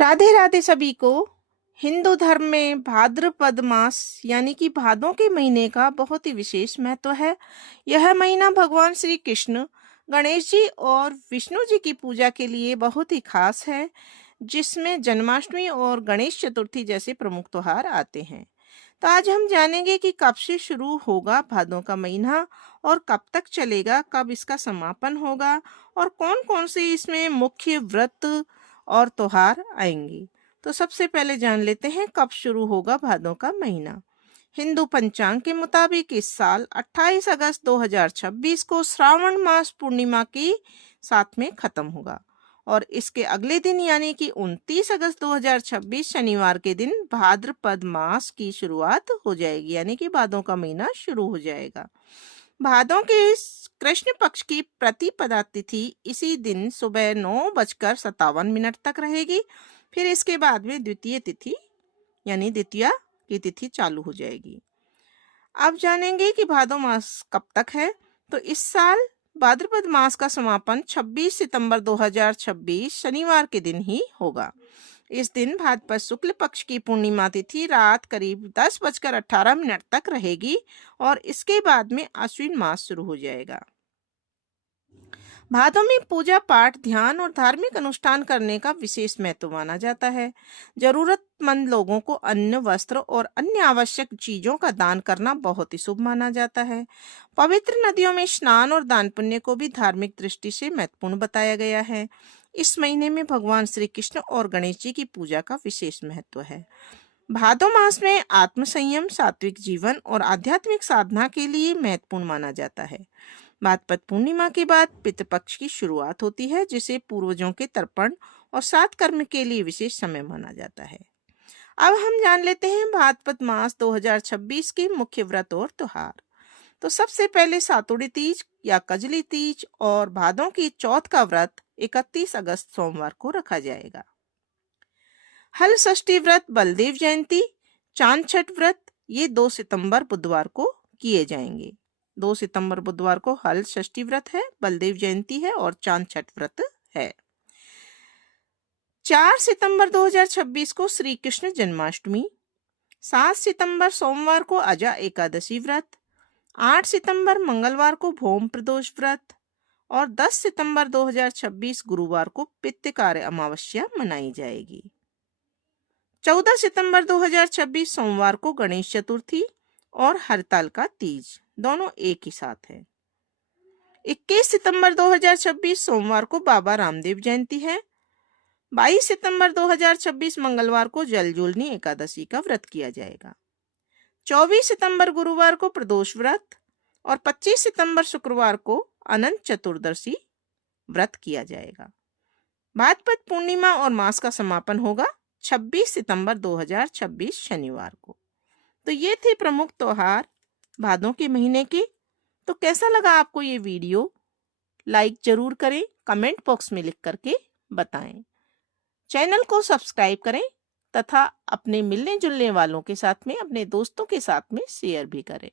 राधे राधे सभी को। हिंदू धर्म में भाद्रपद मास यानी कि भादों के महीने का बहुत ही विशेष महत्व है। यह महीना भगवान श्री कृष्ण, गणेश जी और विष्णु जी की पूजा के लिए बहुत ही खास है, जिसमें जन्माष्टमी और गणेश चतुर्थी जैसे प्रमुख त्योहार आते हैं। तो आज हम जानेंगे कि कब से शुरू होगा भादों का महीना और कब तक चलेगा, कब इसका समापन होगा और कौन-कौन से इसमें मुख्य व्रत और त्योहार आएंगे। तो सबसे पहले जान लेते हैं कब शुरू होगा भादों का महीना। हिंदू पंचांग के मुताबिक इस साल 28 अगस्त 2026 को श्रावण मास पूर्णिमा के साथ में खत्म होगा और इसके अगले दिन यानी कि 29 अगस्त 2026 शनिवार के दिन भाद्रपद मास की शुरुआत हो जाएगी, यानी कि भादों का महीना शुरू हो जाएगा। भादों के इस कृष्ण पक्ष की प्रतिपदा तिथि इसी दिन सुबह 9:57 तक रहेगी। फिर इसके बाद में द्वितीय तिथि यानी द्वितीया की तिथि चालू हो जाएगी। अब जानेंगे कि भादो मास कब तक है। तो इस साल भाद्रपद मास का समापन 26 सितंबर 2026 शनिवार के दिन ही होगा। इस दिन भाद्रपद शुक्ल पक्ष की पूर्णिमा तिथि रात करीब 10:18 तक रहेगी और इसके बाद में आश्विन मास शुरू हो जाएगा। भादों में पूजा पाठ, ध्यान और धार्मिक अनुष्ठान करने का विशेष महत्व माना जाता है। जरूरतमंद लोगों को अन्न, वस्त्र और अन्य आवश्यक चीजों का दान करना बहुत ही शुभ माना जाता है। पवित्र नदियों में स्नान और दान पुण्य को भी धार्मिक दृष्टि से महत्वपूर्ण बताया गया है। इस महीने में भगवान श्री कृष्ण और गणेश जी की पूजा का विशेष महत्व है। भादो मास में आत्म संयम, सात्विक जीवन और आध्यात्मिक साधना के लिए महत्वपूर्ण माना जाता है। भाद्रपद पूर्णिमा के बाद पितृपक्ष की शुरुआत होती है, जिसे पूर्वजों के तर्पण और सात कर्म के लिए विशेष समय माना जाता है। अब हम जान लेते हैं भाद्रपद मास 2026 के मुख्य व्रत और त्योहार। तो सबसे पहले सातुड़ी तीज या कजली तीज और भादों की चौथ का व्रत 31 अगस्त सोमवार को रखा जाएगा। हल षष्ठी व्रत, बलदेव जयंती, चांद छठ व्रत ये 2 सितंबर बुधवार को किए जाएंगे। 2 सितंबर बुधवार को हल षष्ठी व्रत है, बलदेव जयंती है और चांद छठ व्रत है। 4 सितंबर 2026 को श्री कृष्ण जन्माष्टमी, 7 सितंबर सोमवार को अजा एकादशी व्रत, 8 सितंबर मंगलवार को भौम प्रदोष व्रत और 10 सितंबर 2026 गुरुवार को पितृकार्य अमावस्या मनाई जाएगी। 14 सितंबर 2026 सोमवार को गणेश चतुर्थी और हरतालिका तीज दोनों एक ही साथ है। 21 सितंबर 2026 सोमवार को बाबा रामदेव जयंती है। 22 सितंबर 2026 मंगलवार को जलजूलनी एकादशी का व्रत किया जाएगा। 24 सितंबर गुरुवार को प्रदोष व्रत और 25 सितंबर शुक्रवार को अनंत चतुर्दशी व्रत किया जाएगा। भाद्रपद पूर्णिमा और मास का समापन होगा 26 सितंबर 2026 शनिवार को। तो ये थे प्रमुख त्योहार भादों के महीने के। तो कैसा लगा आपको ये वीडियो? लाइक जरूर करें, कमेंट बॉक्स में लिख करके बताएं। चैनल को सब्सक्राइब करें तथा अपने मिलने जुलने वालों के साथ में, अपने दोस्तों के साथ में शेयर भी करें।